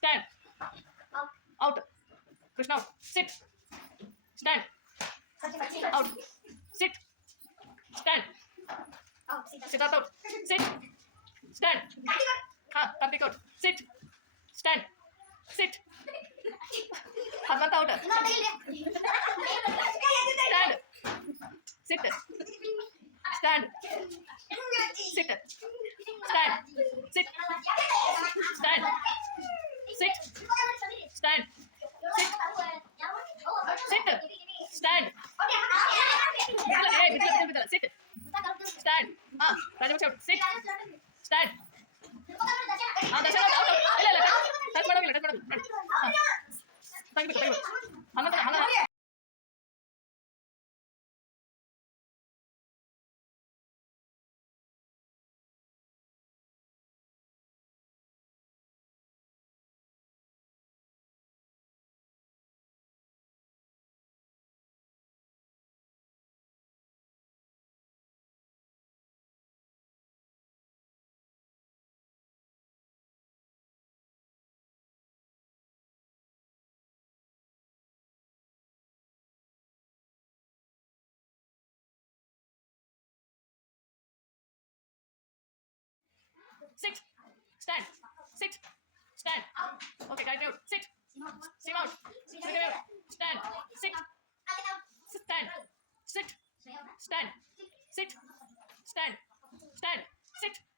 Stand. Out. Krishna out. Sit. Stand. Out. Sit. Stand. Siddharth out. Sit. Stand. Karthik out. Sit. Stand. Sit. Hadmanta out. Stand. Sit. Stand. Sit. Stand. Sit. Stand. Sit. Stand. Sit. Stand. Hey, sit. Stand. Rajamachi out. Sit. Stand. Darshan out. Illa. Touch madam. Thank you. Hanna. 6. Stand. 6. Stand. Okay, guys, out. 6. Same out. Stand. 6. Stand. Sit. Stand. Sit. Stand. Stand. Sit.